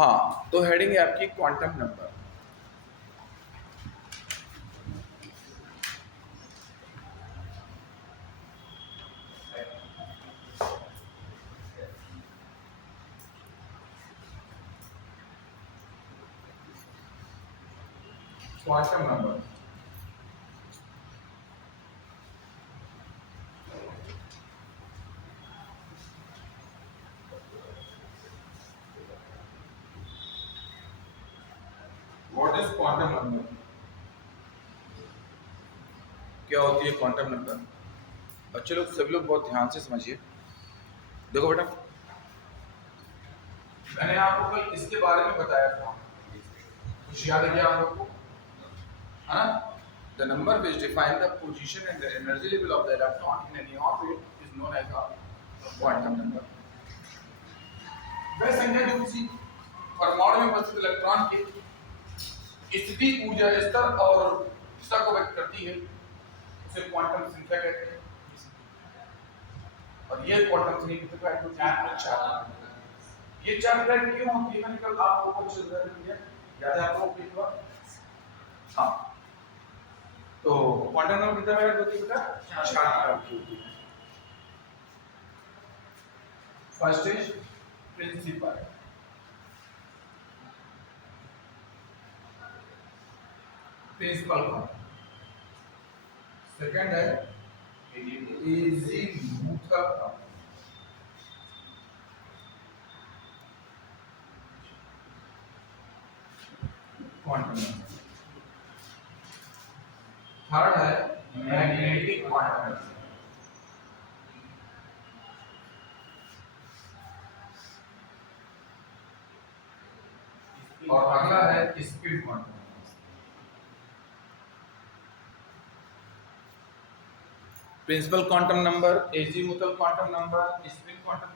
हाँ, तो हेडिंग है आपकी quantum number. Quantum number what is quantum number? क्या होती है क्वांटम नंबर? बच्चे लोग सभी लोग बहुत ध्यान से समझिए। देखो बेटा, मैंने आपको कल इसके बारे में बताया था, कुछ याद है क्या आप लोग को? है ना? The number which define the position and the energy level of the electron in any orbit is known as a quantum number. वह संख्या जो किसी परमाणु में उपस्थित इलेक्ट्रॉन के स्थिति, ऊर्जा स्तर और दिशा को व्यक्त करती है, उसे क्वांटम संख्या कहते हैं। और ये क्वांटम संख्या को चार, ये चार प्रकार क्यों होती है? मैंने कल आपको कुछ दिया, याद है आपको कितना? हाँ, तो क्वांटम नंबर कितना प्रकार होती है बेटा? चार प्रकार की होती है। First is principal, principal quantum. Second है अजीमुथल क्वांटम नंबर। थर्ड है मैग्नेटिक क्वांटम नंबर। और अगला है spin quantum. Principal quantum number, azimuthal quantum number, spin quantum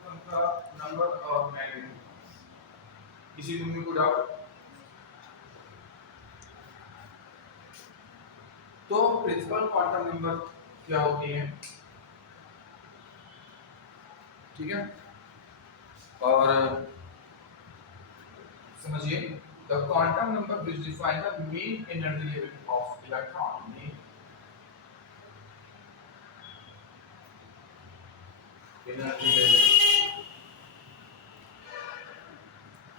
number और मैग्नेटिक। किसी को कोई डाउट? तो प्रिंसिपल क्वांटम नंबर क्या होती है? ठीक है, और समझिए, the quantum number which define the main energy level of electron, main energy level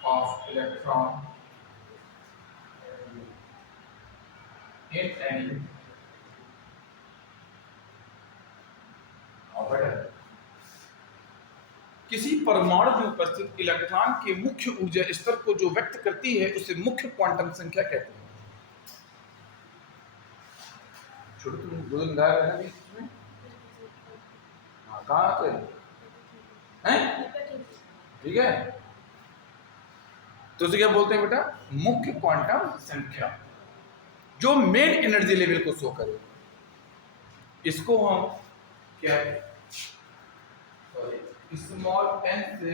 of electron in any orbital। किसी परमाणु में उपस्थित इलेक्ट्रॉन के मुख्य ऊर्जा स्तर को जो व्यक्त करती है उसे मुख्य क्वांटम संख्या कहते हैं। छोटे तुम दो दिन गायब है ना बीच में? हाँ, कहाँ पे हैं? ठीक है, तो उसे क्या बोलते हैं बेटा? मुख्य क्वांटम संख्या, जो मेन एनर्जी लेवल को शो करे। इसको हम क्या स्मॉल एन से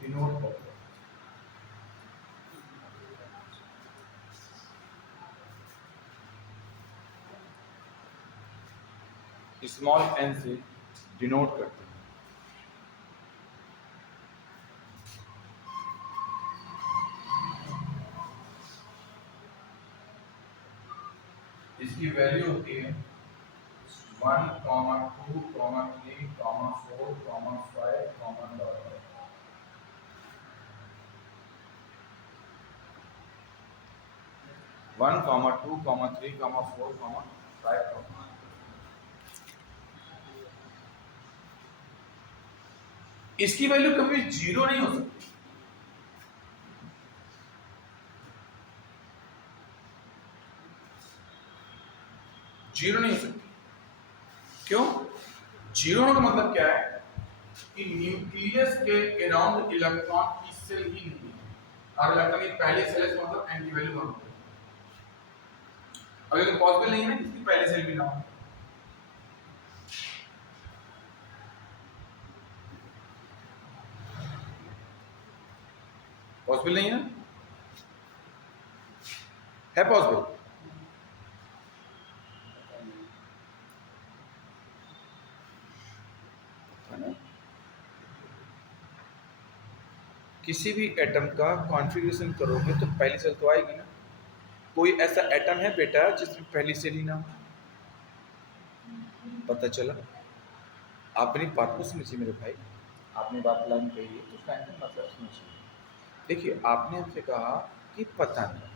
डिनोट करते हैं। स्मॉल एन से डिनोट करते हैं। इसकी वैल्यू होती है 1, 2, 3, 4, 5, डॉलर। वन, 2, 3, 4, 5। इसकी वैल्यू कभी जीरो नहीं हो सकती। जीरो नहीं हो सकती। क्यों? जीरो होने का मतलब क्या है कि न्यूक्लियस के अराउंड इलेक्ट्रॉन की सेल ही नहीं है, और इलेक्ट्रॉन की पहली सेल है, मतलब एंटी वैल्यू वन होती है। अगर पॉसिबल नहीं है ना किसकी पहली सेल भी ना हो। पॉसिबल नहीं है, है पॉसिबल? किसी भी एटम का कॉन्फ़िगरेशन करोगे तो पहली सेल तो आएगी ना। कोई ऐसा एटम है बेटा जिसमें पहली सेल ही ना हो? पता चला। आप मेरी बात को समझिए मेरे भाई, आपने बात लाइन कही है तो लाइन का मतलब समझिए। देखिए, आपने हमसे कहा कि पता नहीं,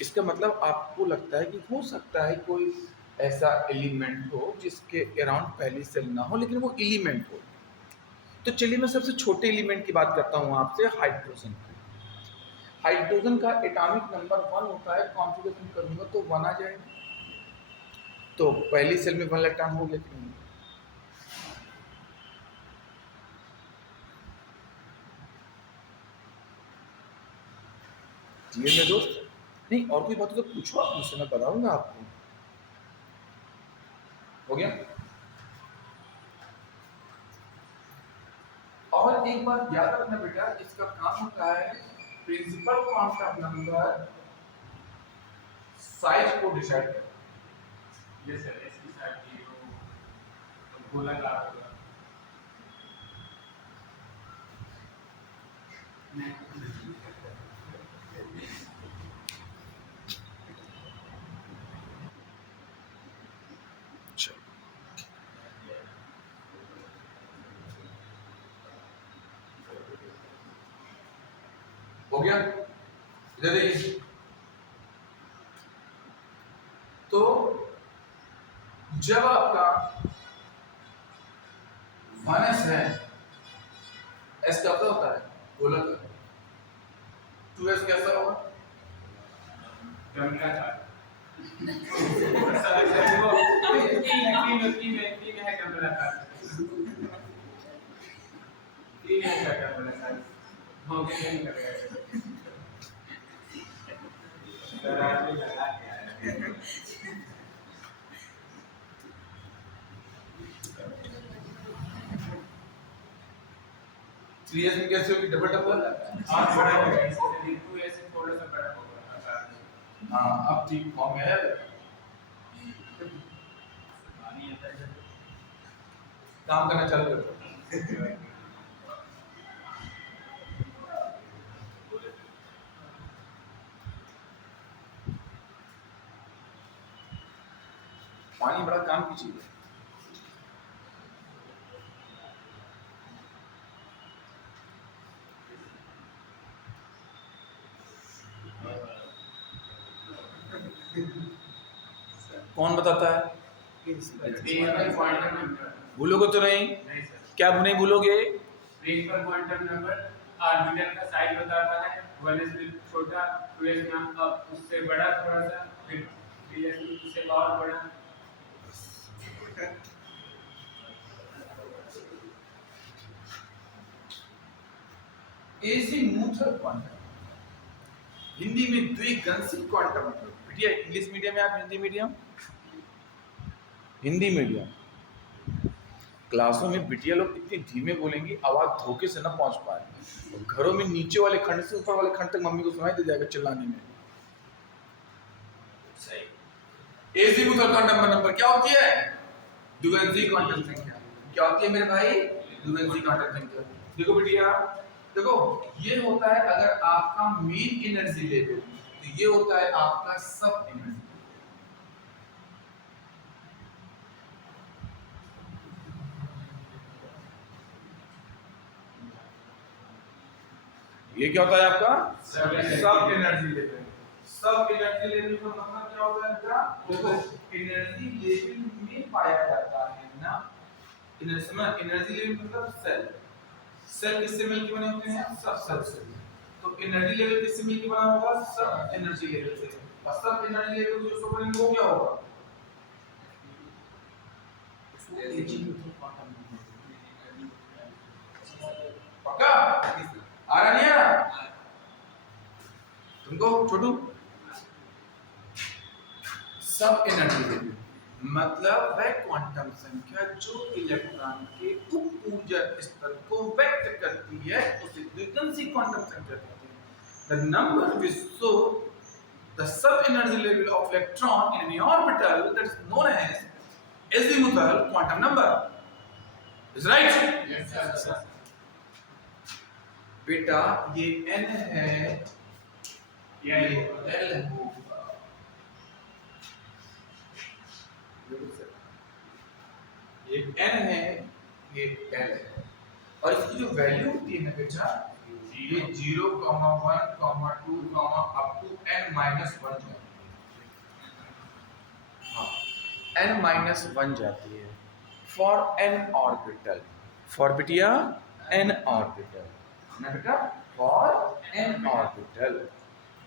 इसका मतलब आपको लगता है कि हो सकता है कोई ऐसा एलिमेंट हो जिसके अराउंड पहली सेल ना हो लेकिन वो एलिमेंट हो। तो चलिए मैं सबसे छोटे एलिमेंट की बात करता हूँ आपसे, हाइड्रोजन की। हाइड्रोजन का एटॉमिक नंबर 1 होता है, कॉन्फ़िगरेशन करूंगा तो 1 आ जाएगा। तो पहली सेल में 1 इलेक्ट्रॉन हो गया कि नहीं? क्लियर है दोस्त? नहीं और कोई बात हो तो पूछो आप मुझसे, मैं बताऊंगा आपको। हो गया? और एक बात याद रखना बेटा, इसका काम होता है प्रिंसिपल क्वांटम नंबर साइज को डिसाइड करना। ये सर इसकी साइड ये तो गोलाकार होगा। हो गया? इधर देखिए, तो जब आपका 1s है, s कैसा होता है? गोलाकार। 2s कैसा होगा? कमलाकार। थ्री एस में कैसे होगी? Double double. बड़ा होगा, इससे 2s थोड़ा सा बड़ा होगा। हाँ अब ठीक फॉर्म में है। काम करना चालू कर दो। पानी बड़ा काम की चीज है। कौन बताता है? भूलोगे तो नहीं? नहीं सर, क्या नहीं भूलोगे? प्रिंसिपल क्वांटम नंबर ऑर्बिटल का साइज बताता है। 1s में छोटा, 2s में अब उससे बड़ा थोड़ा सा, फिर 3s में उससे और बड़ा। एजीमुथल क्वांटम, हिंदी में द्विगंशी क्वांटम। बिटिया इंग्लिश मीडियम में, आप हिंदी मीडियम? हिंदी मीडियम। क्लासों में बिटिया लोग इतनी धीमे बोलेंगी आवाज धोखे से ना पहुंच पाए, और घरों में नीचे वाले खंड से ऊपर वाले खंड तक मम्मी को सुनाई दे जाएगा चिल्लाने में। सही। एजीमुथल क्वांटम नंबर क्या होती है? द्विगंशी क्वांटम संख्या। क्या होती है मेरे भाई? द्विगंशी क्वांटम संख्या। देखो बिटिया, देखो ये होता है अगर आपका मेन एनर्जी लेवल, तो ये होता है आपका सब एनर्जी। ये क्या होता है आपका? सब एनर्जी लेवल। सब एनर्जी लेवल का मतलब क्या होता है बेटा? देखो एनर्जी लेवल में पाया जाता है ना, एनर्जी लेवल मतलब सेल। सेल किससे मिलकर बने होते हैं? सब सेल से। तो एनर्जी लेवल किससे मिलकर बना होगा? सब एनर्जी लेवल से। और सब एनर्जी लेवल जो सुपर वो क्या होगा? पक्का? आ रहा नहीं आ रहा तुमको छोटू? सब एनर्जी लेवल मतलब है क्वांटम संख्या जो इलेक्ट्रॉन के उप ऊर्जा स्तर को व्यक्त करती है, उसे द्विगंशी क्वांटम संख्या कहते हैं। The number which show the sub energy level of electron in an orbital that is known as azimuthal quantum number. Is right? Yes, sir. बेटा ये n है, ये l होगा, ये n है, ये l है, और इसकी जो वैल्यू होती है ना बेटा, ये 0, 1, 2, अप टू n-1 जाती है। हाँ, n-1 जाती है फॉर n ऑर्बिटल, फॉर बिटिया n ऑर्बिटल ना बेटा, फॉर n ऑर्बिटल।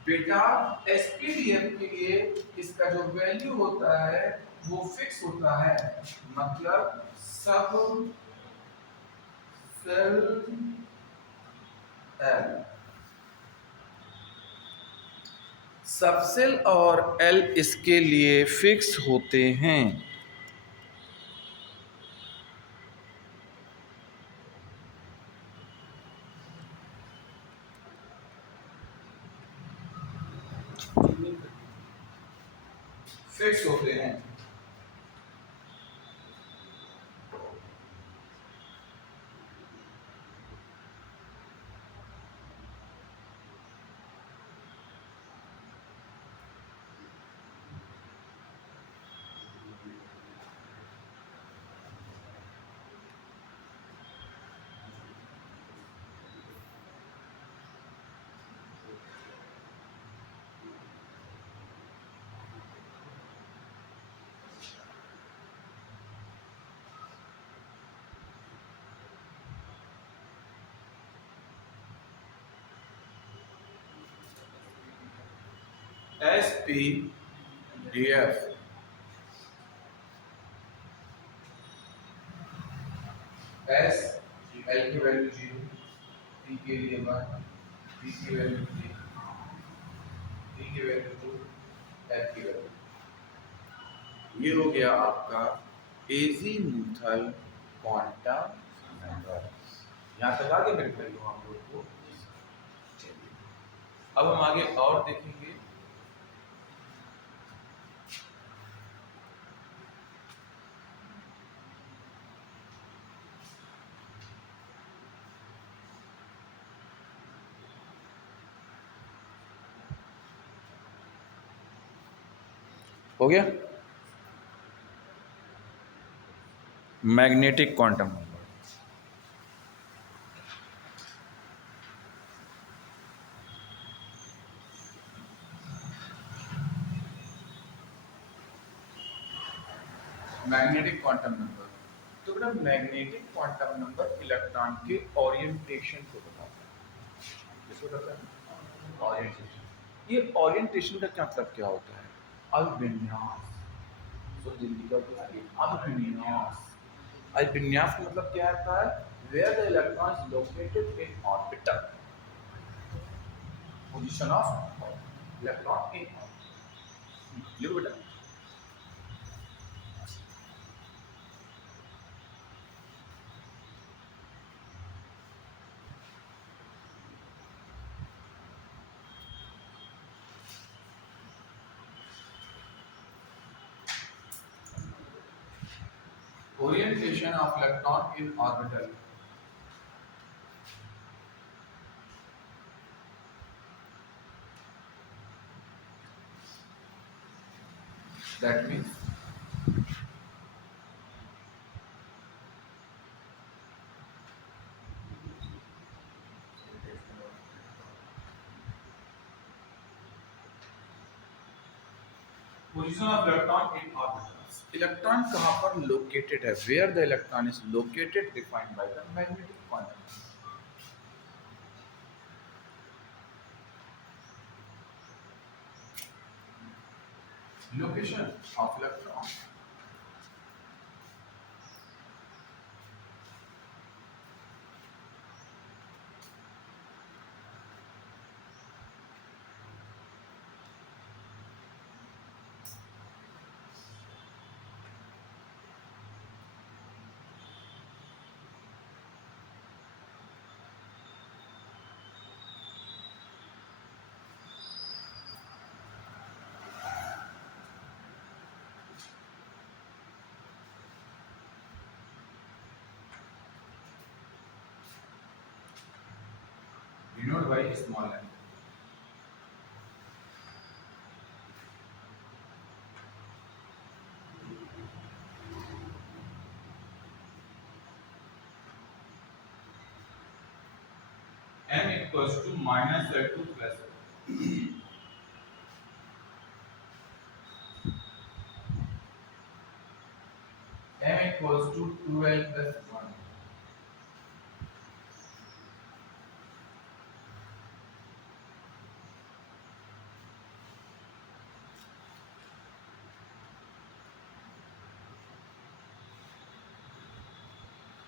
बेटा एसपीडीएफ के लिए इसका जो वैल्यू होता है वो फिक्स होता है, मतलब सब सेल एल, सब सेल और एल इसके लिए फिक्स होते हैं। फिक्स होते हैं। SPDF S L की वैल्यू 0, P के लिए 1, P की वैल्यू 3, T की वैल्यू 2, F की वैल्यू। ये हो गया आपका एजीमुथल क्वांटम नंबर। यहाँ तक आगे मेरे भाइयों हम लोग को। चलिए अब हम आगे और देखेंगे। हो गया magnetic quantum number. Magnetic quantum number, तो बेटा मैग्नेटिक क्वांटम नंबर इलेक्ट्रॉन के ओरिएंटेशन को बताता है। किसको बताता है? ओरिएंटेशन। ये ओरिएंटेशन का क्या मतलब क्या होता है? अभिविन्यास। तो जिंदगी का क्या है? अभिविन्यास। अभिविन्यास का मतलब क्या होता है? Where the electron is located in orbital. Position of electron in orbital. लिखो बेटा। Orientation of electron in orbital. That means position of electron in orbital. Electron कहाँ पर लोकेटेड है? Where the electron is located defined by the magnetic quantum. Location of electron. Denote by small n. m equals to minus l2 plus l. m equals to 2l plus 1.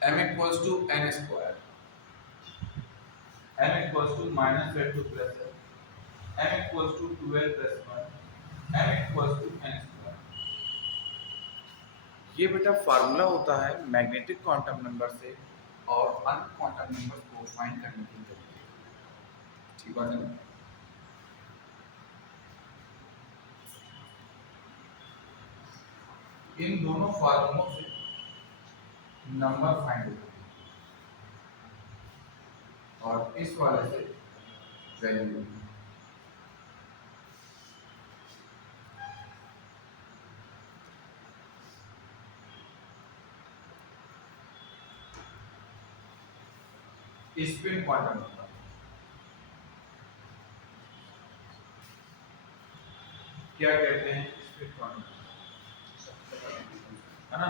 m equals to n square. m equals to minus l2 plus l. m equals to 2l plus 1. m equals to n square. ये बेटा formula होता है magnetic quantum number से और अन्य quantum number को find करने के लिए। ठीक बात है ना? इन दोनों फार्मूलों से नंबर फाइंड होता है और इस वाले से वैल्यू। स्पिन क्वांटम नंबर क्या कहते हैं? स्पिन क्वांटम है ना?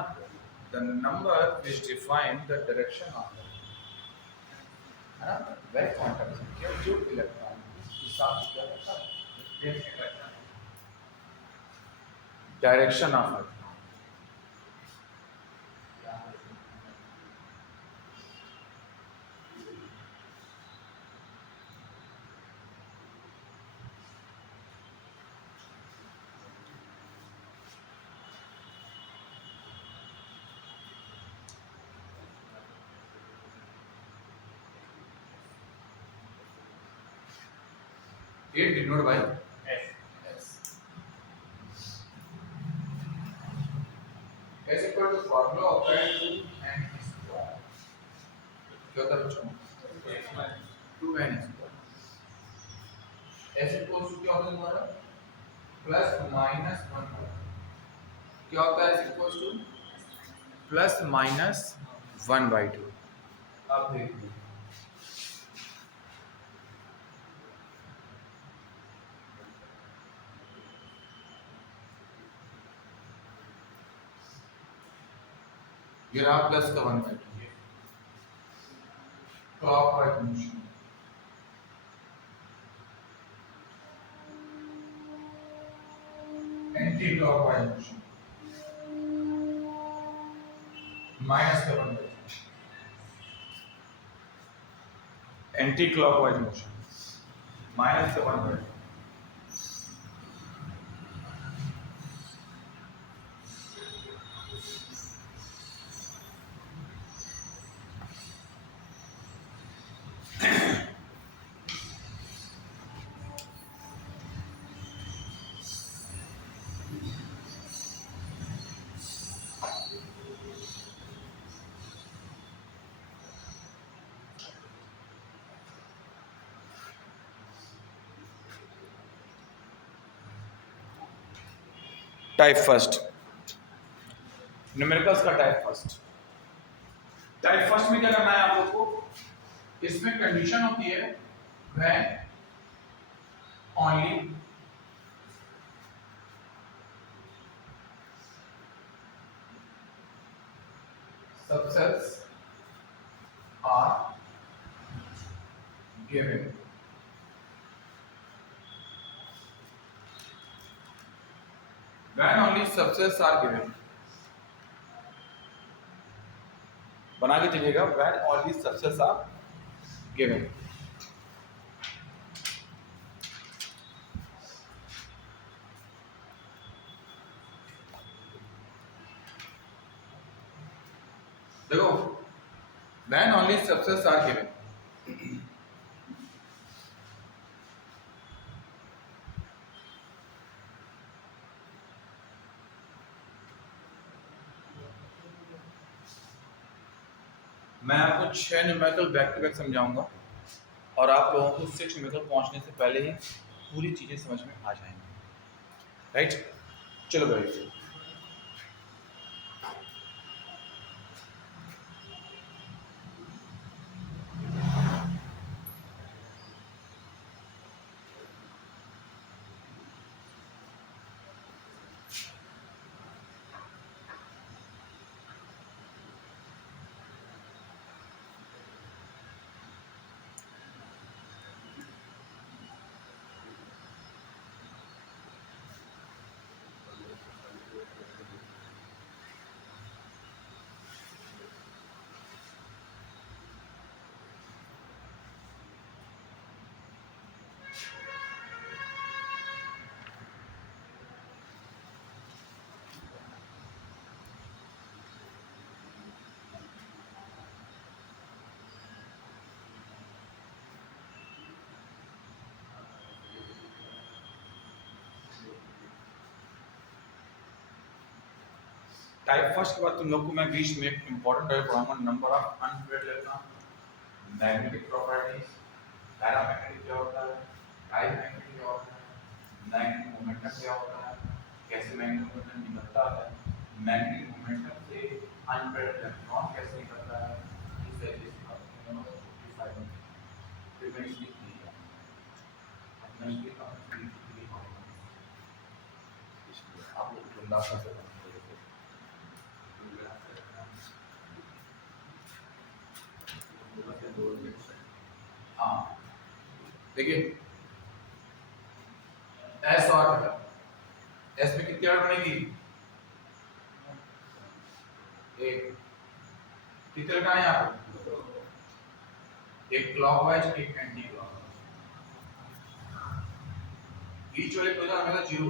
The number which define the direction of है ना वह क्वांटम संख्या जो इलेक्ट्रॉन के साथ क्या करता है? Direction of electron. ये डिनोट बाय s ऐसे पर जो फार्मूला होता है 2n स्क्वायर क्या होता है बच्चों? 2n स्क्वायर ऐसे इक्वल्स टू क्या होता है तुम्हारा? प्लस माइनस 1 क्या होता है? ऐसे इक्वल्स टू प्लस माइनस 1/2। अब देखिए ये रहा प्लस का 1/2 clockwise motion. Anti clockwise motion minus का 1/2 एंटी क्लॉकवाइज मोशन माइनस का 1/2। टाइप फर्स्ट न्यूमेरिकल्स का टाइप फर्स्ट में क्या करना है आप लोग को? इसमें कंडीशन होती है when only subsets are given. When only subsets are given, बना के चलिएगा। When only subsets are given, देखो when only subsets are given, मैं आपको 6 न्यूमेरिकल बैक टू बैक समझाऊंगा और आप लोगों को 6 न्यूमेरिकल पहुंचने से पहले ही पूरी चीज़ें समझ में आ जाएंगी। राइट, चलो भाई। टाइप फर्स्ट के बाद तुम लोग को मैं बीच में एक इंपॉर्टेंट टाइप पढ़ाऊंगा, number of unfair electron, magnetic properties, paramagnetic क्या होता है, डायमैग्नेटिक क्या होता है, मैग्नेटिक मोमेंटम क्या होता है, कैसे मैग्नेटिक मोमेंटम निकलता है, मैग्नेटिक मोमेंटम से अनफेयर इलेक्ट्रॉन कैसे निकलता है, इस तरीके से आपको डिफाइन फिर मैं इसलिए किया अपना इसलिए आप लोग को अंदाजा से हाँ देखिए एस और एस में कितनी आर्ट बनेगी, एक कितने लगाए आप, एक क्लॉकवाइज एक एंटी क्लॉकवाइज, बीच वाले को हमेशा जीरो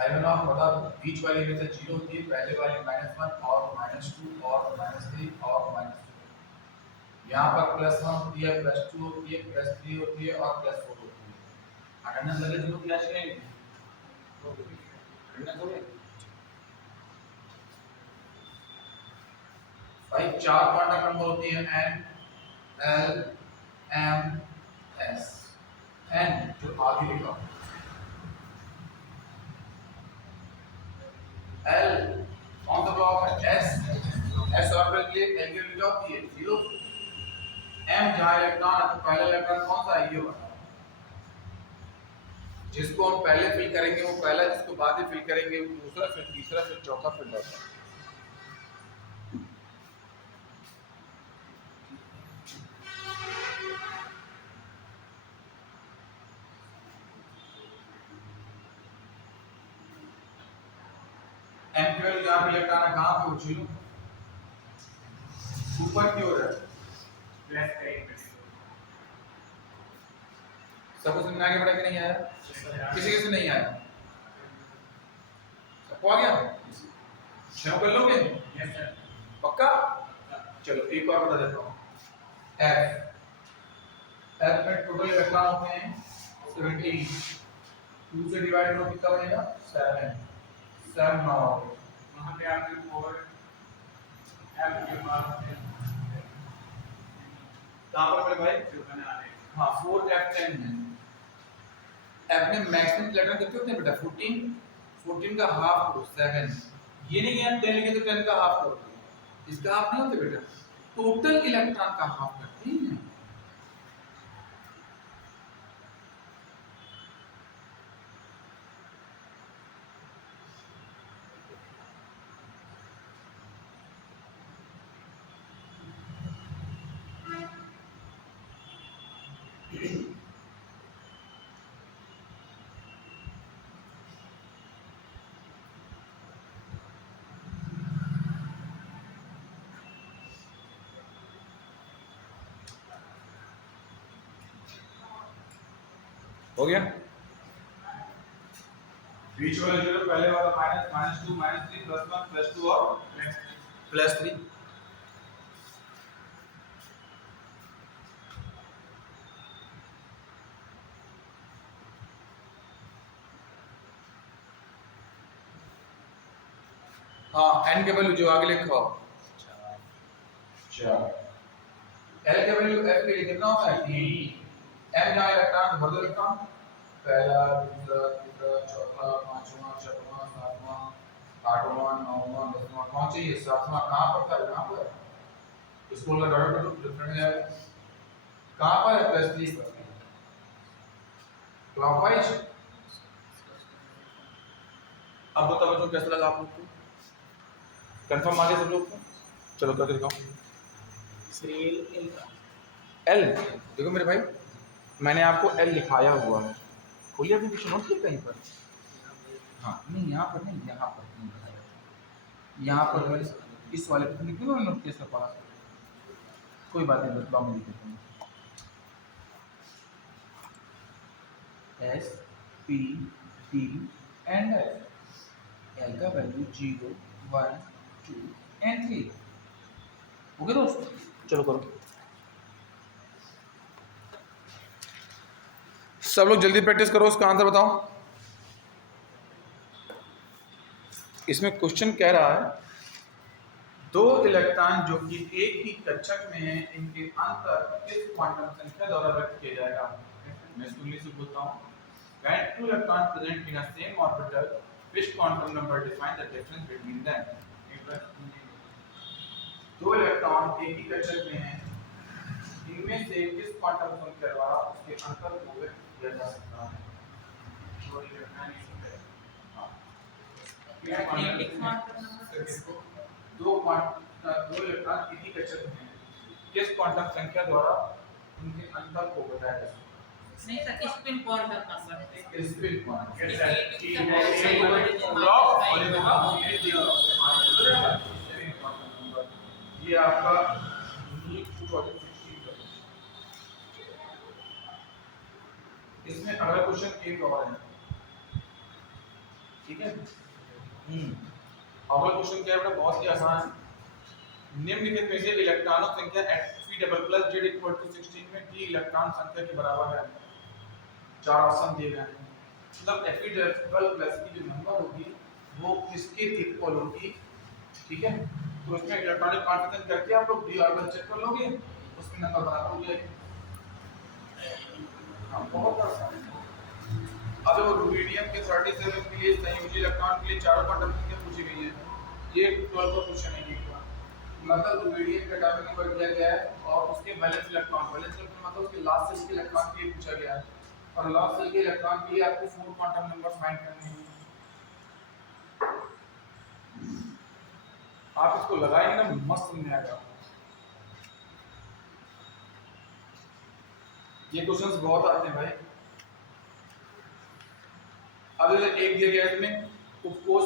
आइवन ऑफ बता बीच वाली हमेशा जीरो होती है, पहले वाली -1 और -2 और -3 और -2, यहाँ पर +1 होती है, +2 होती है, +3 होती है और +4 होती है। अटेंडेंस लगे जो क्या चाहिए अटेंडेंस हो गई भाई, 4 कॉन्टैक्ट नंबर होती है N L M S, N जो आगे लिखा L कौन सा ब्लॉक है, S ऑर्बिटल के लिए एंगल क्या होती है 0, M जहां इलेक्ट्रॉन है तो पहला इलेक्ट्रॉन कौन सा है ये बताओ, जिसको हम पहले फिल करेंगे वो पहला, जिसको बाद में फिल करेंगे वो दूसरा, फिर तीसरा, फिर चौथा, फिर चौथा। M12 जहां पे इलेक्ट्रॉन है कहां पे, जीरो ऊपर की ओर है, प्लस करेंगे सबको समझ में आगे बढ़ा कि नहीं आया, किसी से नहीं आया, सबको आ गया, छह कर लोगे, यस सर पक्का, चलो एक और बता देता हूँ, F में टोटल इलेक्ट्रॉन होते हैं 17, 2 से डिवाइड करो कितना बनेगा 7, 7 ना हो, वहाँ पे आपके 4 F के बाद कहाँ पर मेरे भाई, जो बना रहे हाँ 4 F10 है, F में मैक्सिमम इलेक्ट्रॉन कितने होते हैं बेटा 14, 14 का हाफ करो 7, ये नहीं है 10 लिखे तो 10 का हाफ करो, इसका हाफ नहीं होते बेटा, टोटल इलेक्ट्रॉन का हाफ करते हैं। हो गया, बीच वाले जीरो, पहले वाला माइनस -2 -3 +1 +2 और +3, हाँ n के वैल्यू जो आगे लिखा हो 4, L का वैल्यू F के लिए कितना होता है 3 M जहाँ इलेक्ट्रॉन भर दो इलेक्ट्रॉन पहला दूसरा तीसरा चौथा पांचवा छठवां सातवां आठवां नौवां दसवां कौन चाहिए सातवां कहाँ पर था यहाँ पर स्कूल का डॉट डिफरेंट है कहाँ पर है +3 पर क्लॉकवाइज। अब बताओ बच्चों कैसा लगा आप लोग को कंफर्म आ गया सब लोग को चलो करके दिखाओ एल देखो मेरे भाई मैंने आपको एल लिखाया हुआ है खोलिए अभी कुछ नोट किया कहीं पर हाँ नहीं यहाँ पर नहीं यहाँ पर नहीं यहाँ पर इस वाले पर नहीं क्यों नोट किया पढ़ा कोई बात नहीं बतलाओ मैं लिख देता हूँ S P T and F L का वैल्यू 0 1 2 एंड 3 ओके दोस्तों चलो करो सब लोग जल्दी प्रैक्टिस करो उसका आंसर बताओ। इसमें क्वेश्चन कह रहा है दो इलेक्ट्रॉन जो कि एक ही कक्षक में है इनके अंतर किस क्वांटम संख्या द्वारा व्यक्त किया जाएगा। मैं इसको इंग्लिश में बोलता हूँ when two electrons present in a same orbital which quantum number define the difference between them। दो इलेक्ट्रॉन एक ही कक्षक में हैं इनमें से किस क्वांटम संख्या द्वारा उसके अंतर को व्यक्त किया जा सकता है। दो इलेक्ट्रॉन एक ही कक्षक में हैं किस क्वांटम संख्या द्वारा उनके अंतर को बताया जा सकता है। नहीं sir spin quantum number spin quantum ये आपका नीट 2016 का इसमें अगला क्वेश्चन एक और है ठीक है अगला क्वेश्चन क्या है बेटा बहुत ही आसान है निम्नलिखित में से इलेक्ट्रॉनों संख्या Fe+Z=16 में d इलेक्ट्रॉन संख्या के बराबर है चार ऑप्शन दिए गए हैं मतलब Fe++ की जो नंबर होगी वो किसके इक्वल होगी ठीक है तो इसमें इलेक्ट्रॉनिक कॉन्फिगरेशन करके आप लोग d ऑर्बिटल चेक कर लोगे उसमें नंबर बराबर हो जाएगा। हां बहुत आसान है। अब वो रुबिडियम के 37 के लिए संयोजी इलेक्ट्रॉन के लिए चारों क्वांटम संख्या पूछी गई है ये 12 का क्वेश्चन है मतलब रुबिडियम का एटॉमिक नंबर दिया गया है और उसके वैलेंस इलेक्ट्रॉन मतलब उसके लास्ट सेल के इलेक्ट्रॉन के लिए पूछा गया है और लास्ट सेल के इलेक्ट्रॉन के लिए आपको 4 क्वांटम नंबर फाइंड करने हैं आप इसको लगाएंगे ना मस्त समझ आएगा। ये क्वेश्चंस बहुत आते हैं भाई। अब एक दिया गया इसमें उपकोष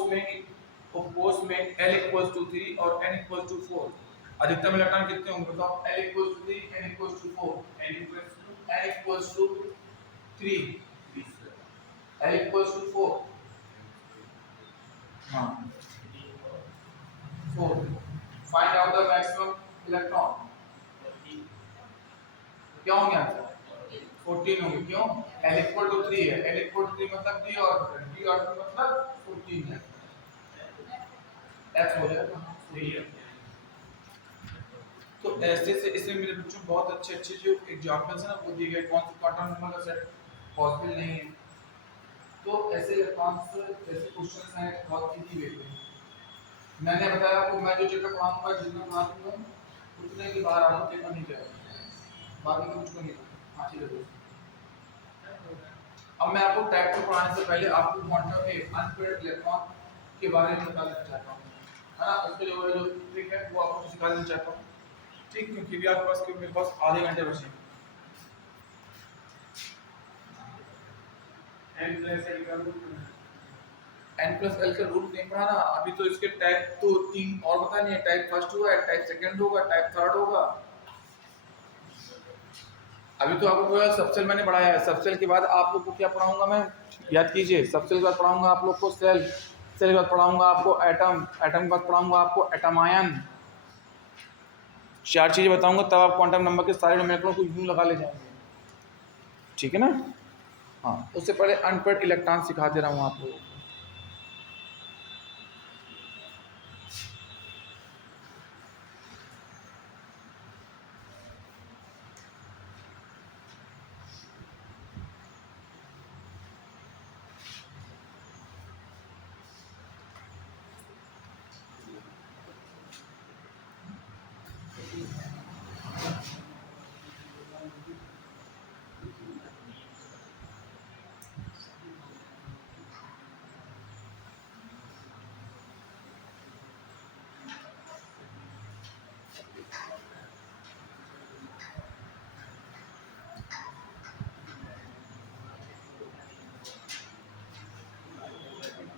में L = 3 और N = 4 अधिकतम इलेक्ट्रॉन कितने होंगे बताओ L = 3 N = 4 N = 3 L = 4 हाँ 4 find out the maximum electron क्या होंगे आंसर 14 होंगे क्यों L = 3 है L = 3 मतलब d ऑर्बिटल मतलब 14 है F हो जाएगा तो ऐसे से इसमें मेरे बच्चों बहुत अच्छे जो एग्जांपल्स हैं ना वो दिए गए कौन से क्वांटम नंबर का सेट पॉसिबल नहीं है तो ऐसे इलेक्ट्रॉन्स जैसे क्वेश्चंस हैं बहुत इजी वे में मैंने बताया आपको मैं जो चैप्टर पढ़ाऊंगा जितना पढ़ाऊंगा उतने के बाहर आपको पेपर नहीं जाएगा बाकी तो कुछ नहीं हाँ ठीक है अब मैं आपको टाइप टू पढ़ाने से पहले आपको क्वांटम के अनपेयर्ड इलेक्ट्रॉन के बारे में बताना चाहता हूँ है ना उसके जो ट्रिक है वो आपको सिखा देना चाहता हूँ ठीक क्योंकि भी आपके पास मेरे पास आधे घंटे बचे n+l का रूल नहीं पढ़ाना अभी तो इसके टाइप तो 3 और पता नहीं है टाइप फर्स्ट होगा टाइप सेकंड होगा टाइप थर्ड होगा अभी तो आपको सबसेल मैंने पढ़ाया है सबसेल के बाद आप लोग को क्या पढ़ाऊंगा मैं याद कीजिए सबसेल के बाद पढ़ाऊंगा आप लोग को सेल सेल के बाद पढ़ाऊंगा आपको एटम एटम के बाद पढ़ाऊंगा आपको एटम आयन 4 चीज़ें बताऊंगा तब आप क्वांटम नंबर के सारे नोमेनक्लेचर को यूं लगा ले जाएंगे ठीक है ना हाँ उससे पहले अनपेयर्ड इलेक्ट्रॉन सिखा दे रहा हूँ आप लोगों को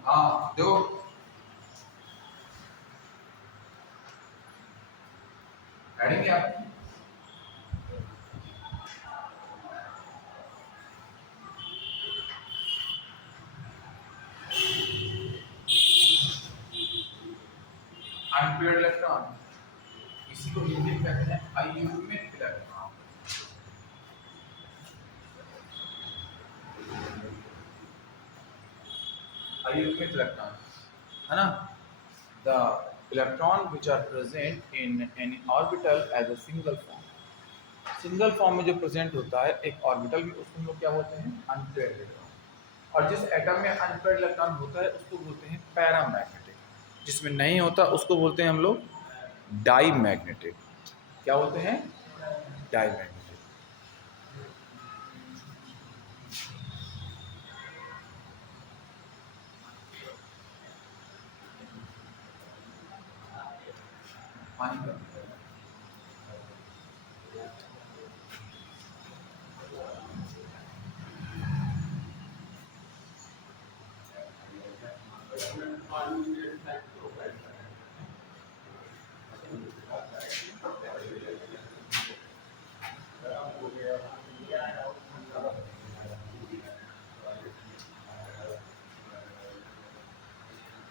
हाँ देखो हेडिंग क्या अनपेयर्ड इलेक्ट्रॉन, इसी को हिंदी में कहते हैं अयुग्मित इलेक्ट्रॉन। अयुग्मित इलेक्ट्रॉन है ना, the electron which are present in any orbital as a single form. Single form में जो प्रेजेंट होता है एक ऑर्बिटल में, उसको हम लोग क्या बोलते हैं, अनपेयर्ड इलेक्ट्रॉन। और जिस एटम में अनपेयर्ड इलेक्ट्रॉन होता है उसको बोलते हैं पैरामैग्नेटिक, जिसमें नहीं होता उसको बोलते हैं हम लोग डाई मैग्नेटिक। क्या बोलते हैं, डाई मैग्नेटिक। पानी का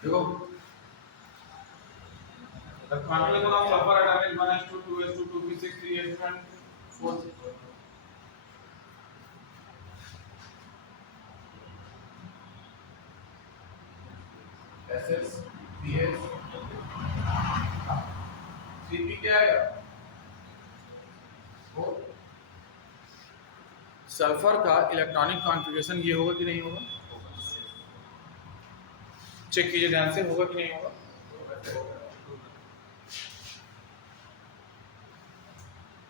देखो the quantum level of sulfur atom is 1s2 2s2 2p6 3s1 4 SS PS 3p क्या आएगा, वो सल्फर का इलेक्ट्रॉनिक कॉन्फ़िगरेशन ये होगा कि नहीं होगा, चेक कीजिए ध्यान से, होगा कि नहीं होगा।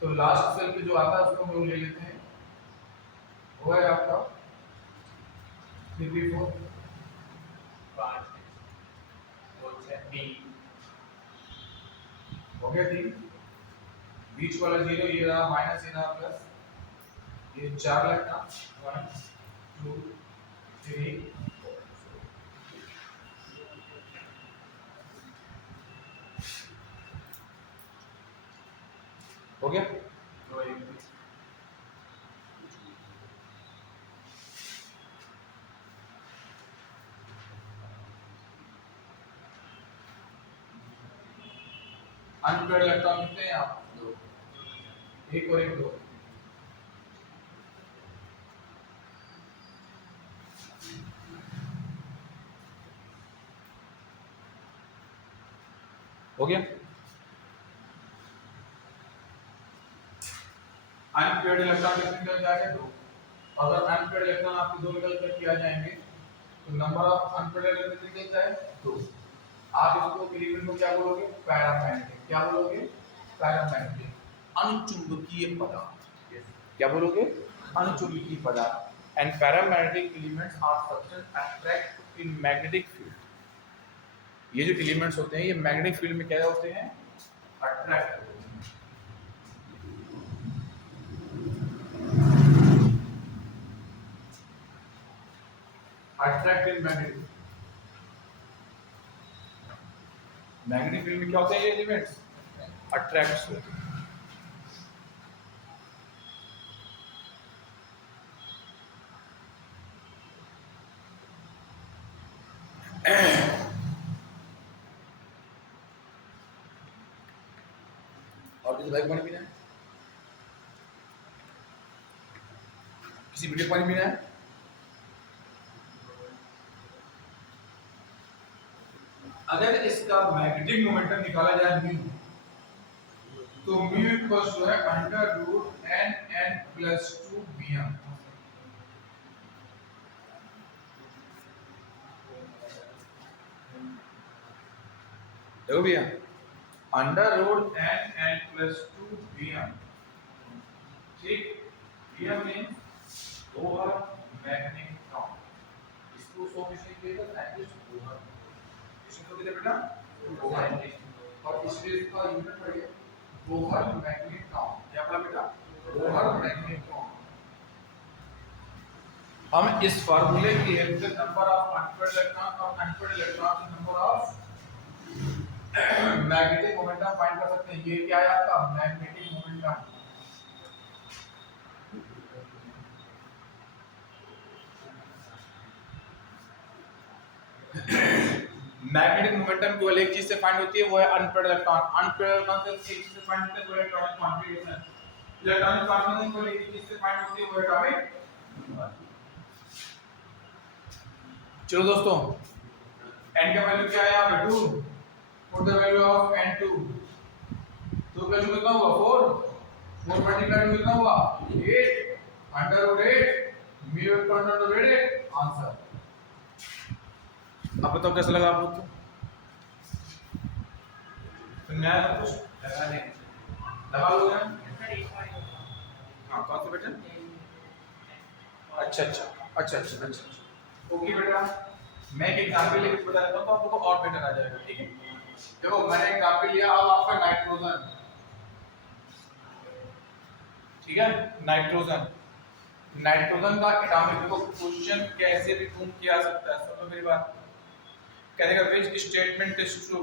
तो लास्ट सेल पे जो आता है उसको हम लोग ले लेते हैं, वो है आपका 3p4 हो गया 3, बीच वाला 0 ये रहा माइनस, ये रहा प्लस, ये 4 लगना 1 2 3 हो गया। अनपेयर्ड इलेक्ट्रॉन कितने हैं आप, दो, एक और एक दो। हो गया। अनपेयर्ड इलेक्ट्रॉन कितने निकल जाएंगे, दो। अगर अनपेयर्ड इलेक्ट्रॉन आपके दो निकल कर किया जाएंगे तो नंबर ऑफ अनपेयर्ड इलेक्ट्रॉन कितने निकल जाए, दो। आप इसको एलिमेंट को क्या बोलोगे, पैरामैग्नेटिक। क्या बोलोगे, पैरामैग्नेटिक, अनुचुंबकीय पदार्थ। क्या बोलोगे, अनुचुंबकीय पदार्थ। And paramagnetic elements are substance attract in magnetic field. ये जो एलिमेंट्स होते हैं ये मैग्नेटिक फील्ड में क्या होते हैं, अट्रैक्ट होते हैं। Attract in magnetic, magnetic field में क्या होते हैं ये एलिमेंट्स, अट्रैक्ट होते हैं। और किसी भाई को पानी पीना है, किसी बेटे को पानी पीना है, अगर इसका मैग्नेटिक मोमेंटम निकाला जाए म्यू, तो म्यू इक्वल्स टू है under root n n plus 2 bm। देखो भैया, under root n n plus 2 bm, ठीक, bm means over magnetic torque. इसको सो किसी के साइंटिस्ट ओवर, इसको कितने बेटा ओवर, और इसलिए इसका यूनिट पड़ेगा ओवर मैग्नेटिक टॉर्क। क्या पड़ा बेटा, ओवर मैग्नेटिक टॉर्क। हम इस फार्मूले की हेल्प से नंबर ऑफ अनपेयर्ड इलेक्ट्रॉन और unpaired electron number of magnetic momentum find कर सकते हैं। ये क्या है आपका मैग्नेटिक मोमेंटम। मैग्नेटिक मोमेंटम केवल एक चीज से फाइंड होती है, वो है अनपेयर्ड इलेक्ट्रॉन। अनपेयर्ड इलेक्ट्रॉन से एक चीज से फाइंड होती है, वो है इलेक्ट्रॉनिक कॉन्फ़िगरेशन। इलेक्ट्रॉनिक कॉन्फ़िगरेशन केवल एक चीज से फाइंड होती है, वो है एटॉमिक। चलो दोस्तों, n का वैल्यू क्या है यहाँ पे 2। Put the value of n2। 2 का कितना हुआ 4। 4 मल्टीप्लाई टू कितना हुआ 8 under root 8 mu under root 8 answer. अब बताओ कैसा लगा आप लोग को? सुनना है सब कुछ? लगा लोगे? हाँ कौन सा बेटा? अच्छा। ओके बेटा, मैं एक एग्जांपल लेके बता देता हूँ तो आपको और बेटर आ जाएगा। ठीक है, देखो मैंने एग्जांपल लिया अब आपका नाइट्रोजन। ठीक है, नाइट्रोजन का एटॉमिक, देखो क्वेश्चन कैसे भी घूम के आ सकता है। सुनो मेरी बात, कहेगा विच स्टेटमेंट इज ट्रू,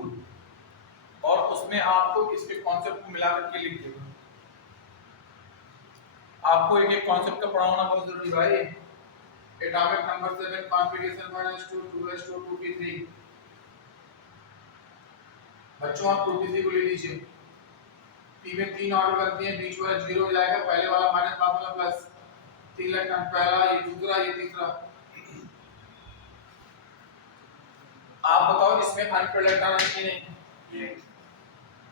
और उसमें आपको इसके कॉन्सेप्ट को मिला करके लिख देगा। आपको एक एक कॉन्सेप्ट का पढ़ा होना बहुत जरूरी भाई। Atomic number 7 configuration 1s2 2s2 2p3। बच्चों आप 2p3 को ले लीजिए। p में 3 ऑर्डर बनती हैं, बीच वाला 0 हो जाएगा, पहले वाला माइनस बाद वाला प्लस। 3 इलेक्ट्रॉन पहला, ये दूसरा, ये तीसरा। आप बताओ इसमें अनपेयर्ड इलेक्ट्रॉन है कि नहीं?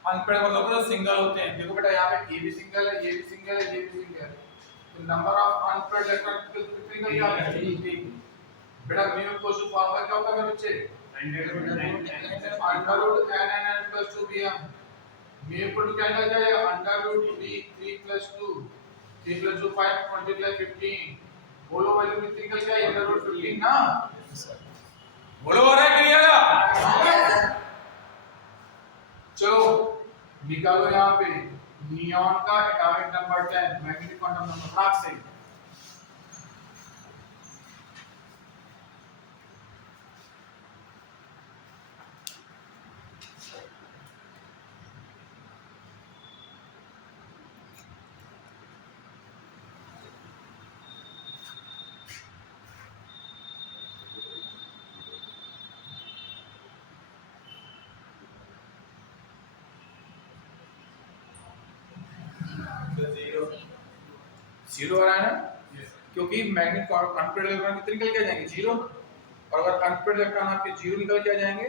अनपेयर्ड मतलब तो सिंगल होते हैं। देखो बेटा यहाँ पे ये भी सिंगल है, ये भी सिंगल है, ये भी सिंगल है, तो नंबर ऑफ अनपेयर्ड इलेक्ट्रॉन कितने का क्या है? 3। बेटा म्यू को जो फॉर्मूला क्या होता है मेरे बच्चे? Under root n plus 2 bm। Mu को क्या निकल जाएगा? Under root 3 plus 2 3 plus 2 5 multiply 15। बोलो वैल्यू कितनी निकल जाएगी? अंडर रूट 15 ना। बोलो आ रहा है क्लियर? चलो निकालो यहाँ पे नियॉन का atomic number 10, magnetic quantum number भाग से। जीरो आ रहा है ना, क्योंकि मैग्नेट अनपेयर्ड इलेक्ट्रॉन कितने निकल के जाएंगे? 0। और अगर अनपेयर्ड इलेक्ट्रॉन आपके 0 निकल के आ जाएंगे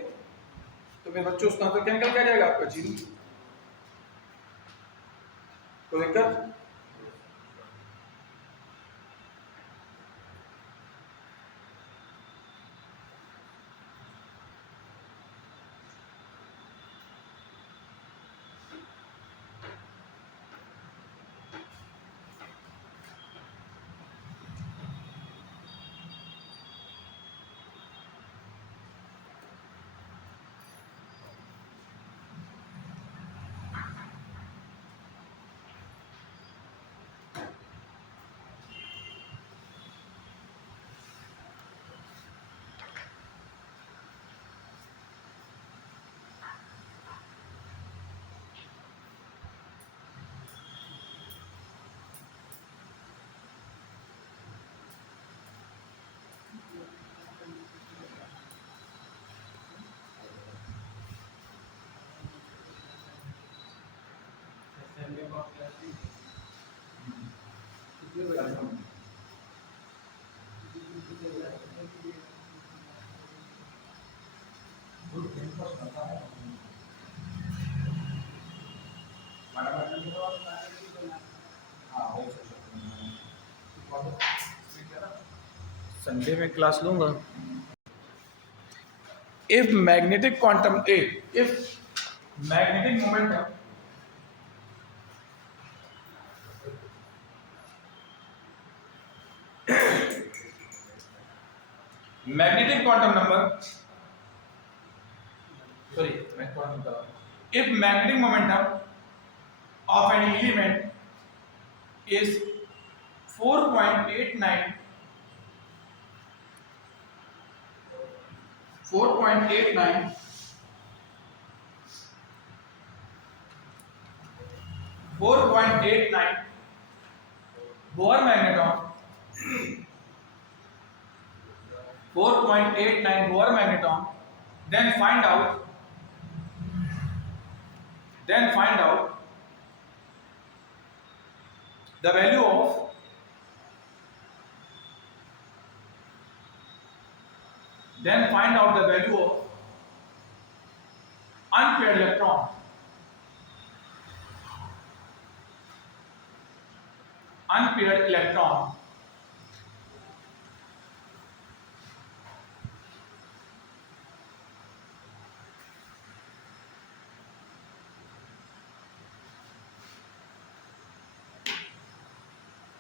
तो मेरे बच्चों उसका आंसर क्या निकल के आ जाएगा आपका? 0। तो दिक्कत संडे में क्लास लूंगा। If magnetic quantum if magnetic momentum magnetic quantum number if magnetic momentum of an element is 4.89 4.89 Bohr magneton 4.89 Bohr magneton, then find out the value of unpaired electron.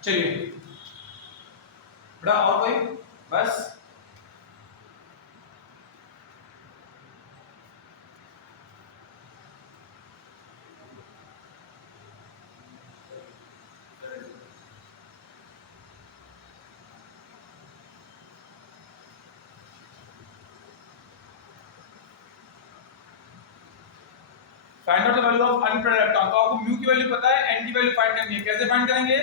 चलिए बेटा और कोई बस find out the value of unpaired electron. तो आपको mu की value पता है, एन की वैल्यू फाइंड करनी है। कैसे फाइंड करेंगे?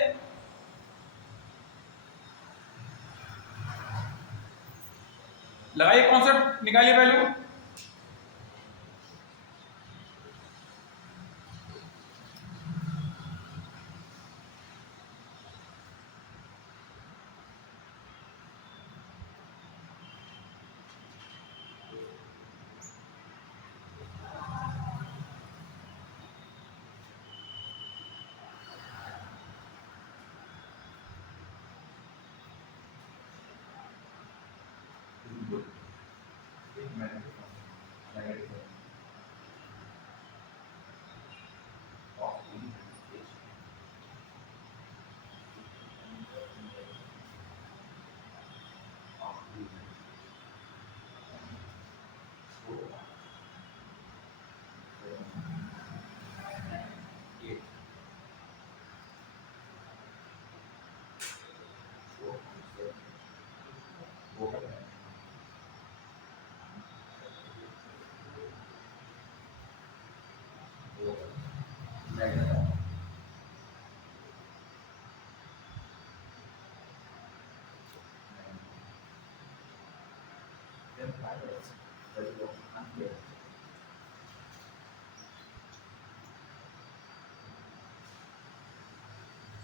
लगाइए कॉन्सेप्ट, निकालिए वैल्यू।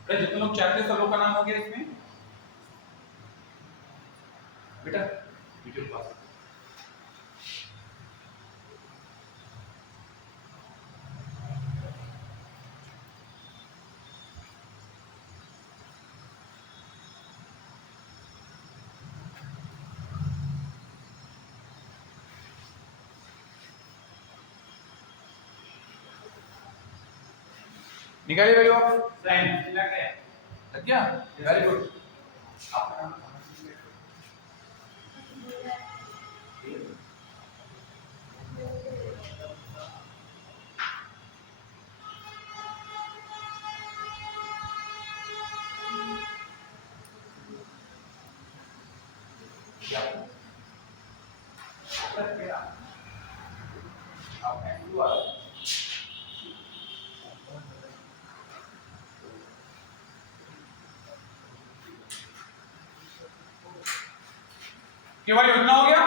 जितने लोग चाहते हैं सब लोग का नाम हो गया इसमें बेटा वीडियो पास निकालिए वैल्यू ऑफ साइन लग गया। Very good. आपका नाम क्या आप एंड्रू आ केवल इतना हो गया।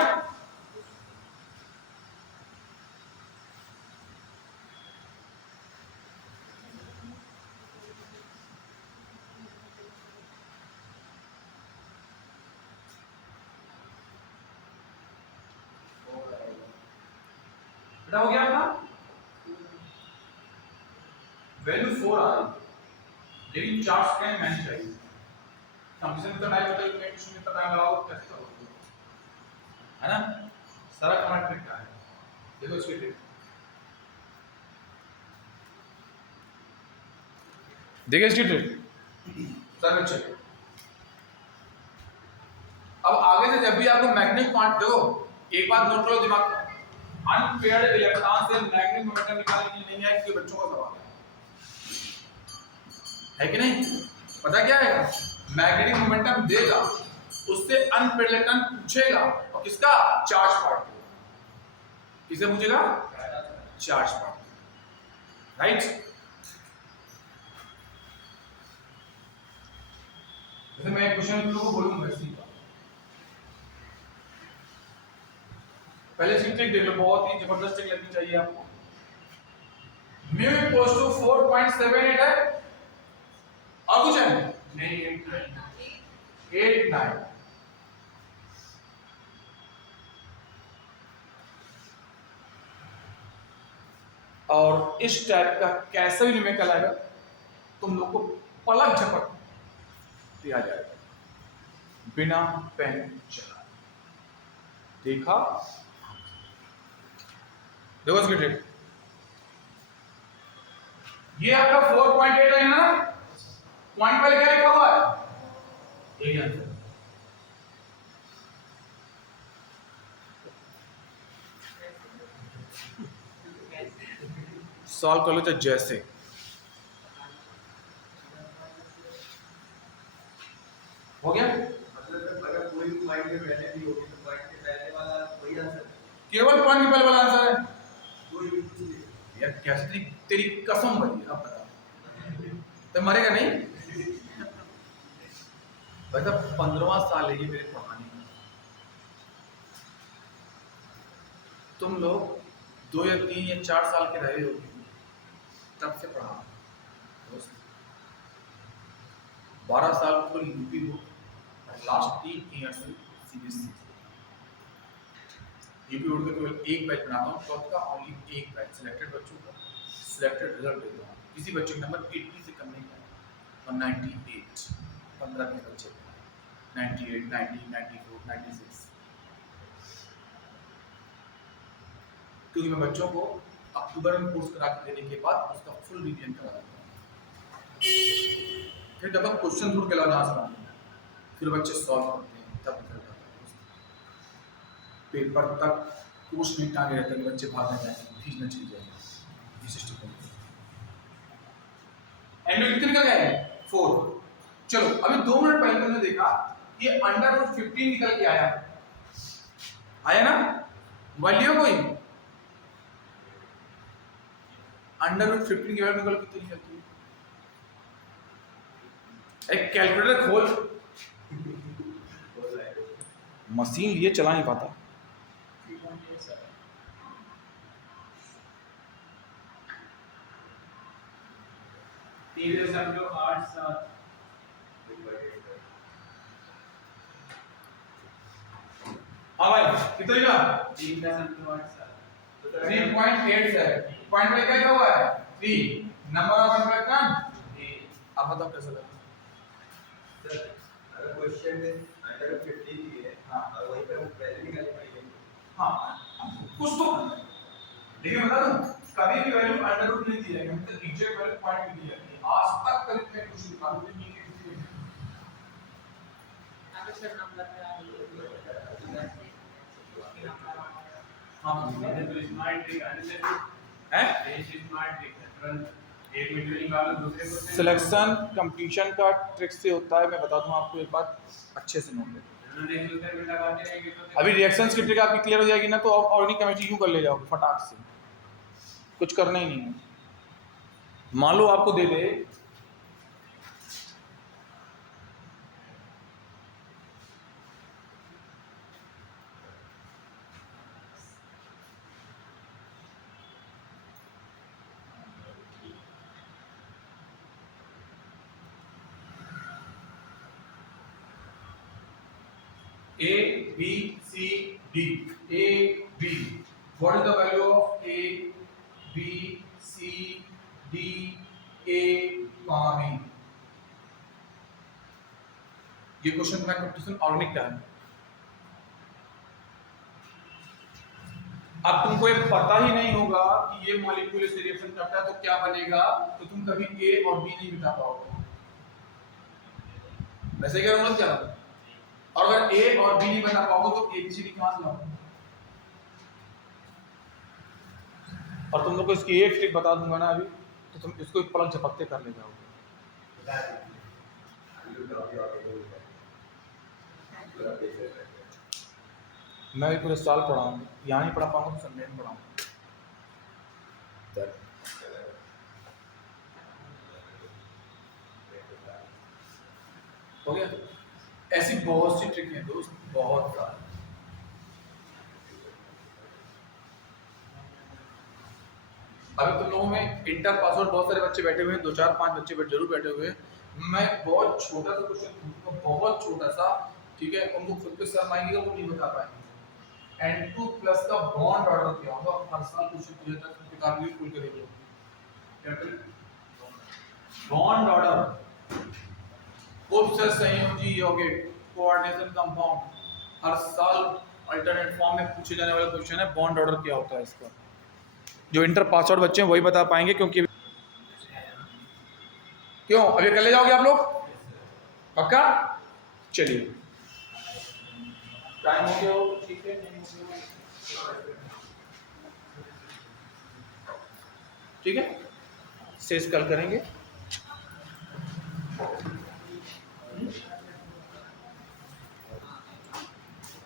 बेटा हो गया अपना वैल्यू 4 आ रही, लेकिन चार्ज का मैच चाहिए। फंक्शन में तो टाइम होता है, इक्वेशन में तो टाइम लगाओ, कैसे करोगे? है ना? सारा कमांड ट्रिक का है। देखो इसकी ट्रिक, देखिए इसकी ट्रिक सर बच्चे। अब आगे से जब भी आपको मैग्नेटिक क्वांट दो, एक बात नोट करो दिमाग में, अनपेयर्ड इलेक्ट्रॉन से मैग्नेटिक मोमेंटम निकालने के लिए नहीं है, क्योंकि बच्चों का सवाल है कि नहीं? पता क्या है? मैग्नेटिक मोमेंटम देगा, उससे अनपेयर्ड इलेक्ट्रॉन पूछेगा, और किसका? Charge particle. किसे पूछेगा? Charge particle, right. जैसे मैं एक क्वेश्चन तुम लोगों को बोलूंगा इसी का, पहले से ट्रिक देख लो, बहुत ही जबरदस्त ट्रिक लगनी चाहिए आपको। म्यू इक्वल्स टू 4.78 है और कुछ है नहीं 8.9। और इस टाइप का कैसे भी न्यूमेरिकल आएगा तुम लोग को पलक झपक दिया जाएगा बिना पेन चलाए। देखा? देखो इसकी ट्रिक, ये आपका 4.8 है ना, पॉइंट पर क्या लिखा हुआ है? यही आंसर। सॉल्व कर लो चाहे जैसे। हो गया? मतलब अगर कोई भी पॉइंट में वैल्यू नहीं होगी तो पॉइंट के पहले वाला वही आंसर, केवल पॉइंट के पहले वाला आंसर है। कोई भी कुछ नहीं। यार कैसे तेरी कसम भाई, अब बता तो मरेगा नहीं? भाई साहब 15वां साल है ये मेरे पढ़ाने का, तुम लोग 2 या 3 या 4 साल के रहे हो तब से पढ़ा, 12 साल फुल यूपी हो, लास्ट 3 ईयर से सीबीएसई। यूपी बोर्ड का केवल एक बैच बनाता हूँ, टॉप का ओनली एक बैच, सिलेक्टेड बच्चों का सिलेक्टेड रिजल्ट देता हूँ। किसी बच्चे का नंबर 80 से कम नहीं आया और 98, 15-20 बच्चे 98, 90, 94, 96, क्योंकि मैं बच्चों को अक्टूबर में कोर्स करा के देने के बाद उसका फुल रिवीजन करा देता हूँ। फिर जब तक क्वेश्चन ढूंढ के लाओ जहाँ से लाना, फिर बच्चे सॉल्व करते हैं, तब रिजल्ट आता है। पेपर तक कोर्स नहीं टांगे रहते कि बच्चे भागने जाए, खींचना चाहिए जाएगा। एंड कितने का है? 4। चलो अभी 2 मिनट पहले तुमने देखा ये √15 निकल के आया, आया ना? वैल्यू कोई √15 की वैल्यू निकल कितनी निकलती है? एक कैलकुलेटर खोल, मशीन लिए चला नहीं पाता। हाँ भाई कितना लिखा? 3.87। पॉइंट में क्या हुआ है? 3। Number of interaction. अब बताओ कैसे लगा? अगर क्वेश्चन में √15 ही है हाँ और वहीं पे हम वैल्यू निकाल पाएंगे। हाँ कुछ तो देखिए, बता दूं कभी भी वैल्यू √रूट नहीं दी जाएगी, मतलब एग्जैक्ट वैल्यू पॉइंट में दी जाती है। आज तक कभी मैं कुछ निकालू नहीं है किसी में। आगे सर नंबर पे आ रही है। हाँ मैंने तो स्मार्ट ट्रिक आने से है ये स्मार्ट ट्रिक है, तुरंत एक मिनट में निकालो दूसरे को सिलेक्शन कंपटीशन का ट्रिक से होता है। मैं बता दूं आपको एक बात, अच्छे से नोट लें। अभी रिएक्शंस की ट्रिक आपकी क्लियर हो जाएगी ना, तो आप ऑर्गेनिक केमिस्ट्री यूं कर ले जाओगे फटाक से, कुछ करना ही नहीं है। मान लो आपको दे दे A B C D, A B, what is the value of A B C D A comma B? ये क्वेश्चन का कंपटीशन ऑर्गेनिक का है। अब तुमको ये पता ही नहीं होगा कि ये मॉलिक्यूल से रिएक्शन करता है तो क्या बनेगा, तो तुम कभी A और B नहीं बता पाओगे। वैसे क्या मतलब क्या, और अगर A और B नहीं बता पाओगे तो ABCD कहां से लाओगे? और तुम लोग को इसकी एक ट्रिक बता दूंगा ना अभी, तो तुम इसको एक पलक झपकते कर ले जाओगे। मैं भी पूरे साल पढ़ाऊँगा, यहाँ नहीं पढ़ा पाऊँगा तो संडे में पढ़ाऊँगा। हो गया। ऐसी बहुत सी ट्रिक हैं दोस्त, बहुत सारी। अभी तुम लोगों में इंटर पास आउट बहुत सारे बच्चे बैठे हुए हैं, 2 4 5 बच्चे जरूर बैठे हुए हैं। मैं बहुत छोटा सा क्वेश्चन पूछूंगा, बहुत छोटा सा, ठीक है? उनको खुद पे शर्म आएगी, वो नहीं बता पाएंगे। N2 प्लस का बॉन्ड ऑर्डर क्या होगा? हर साल क्वेश्चन पूछा जाता है, किताब भी खोल के देखो। क्या करें? बॉन्ड ऑर्डर, उपसर्ग संयोजी यौगिक, कोऑर्डिनेशन कंपाउंड, हर साल अल्टरनेट फॉर्म में पूछे जाने वाला क्वेश्चन है, बॉन्ड ऑर्डर क्या होता है इसका। जो इंटर पास आउट बच्चे हैं वही बता पाएंगे, क्योंकि क्यों अभी कर ले जाओगे आप लोग? पक्का? चलिए, टाइम हो गया हो, ठीक है, नहीं हो गया, ठीक है, शेष कल करेंगे।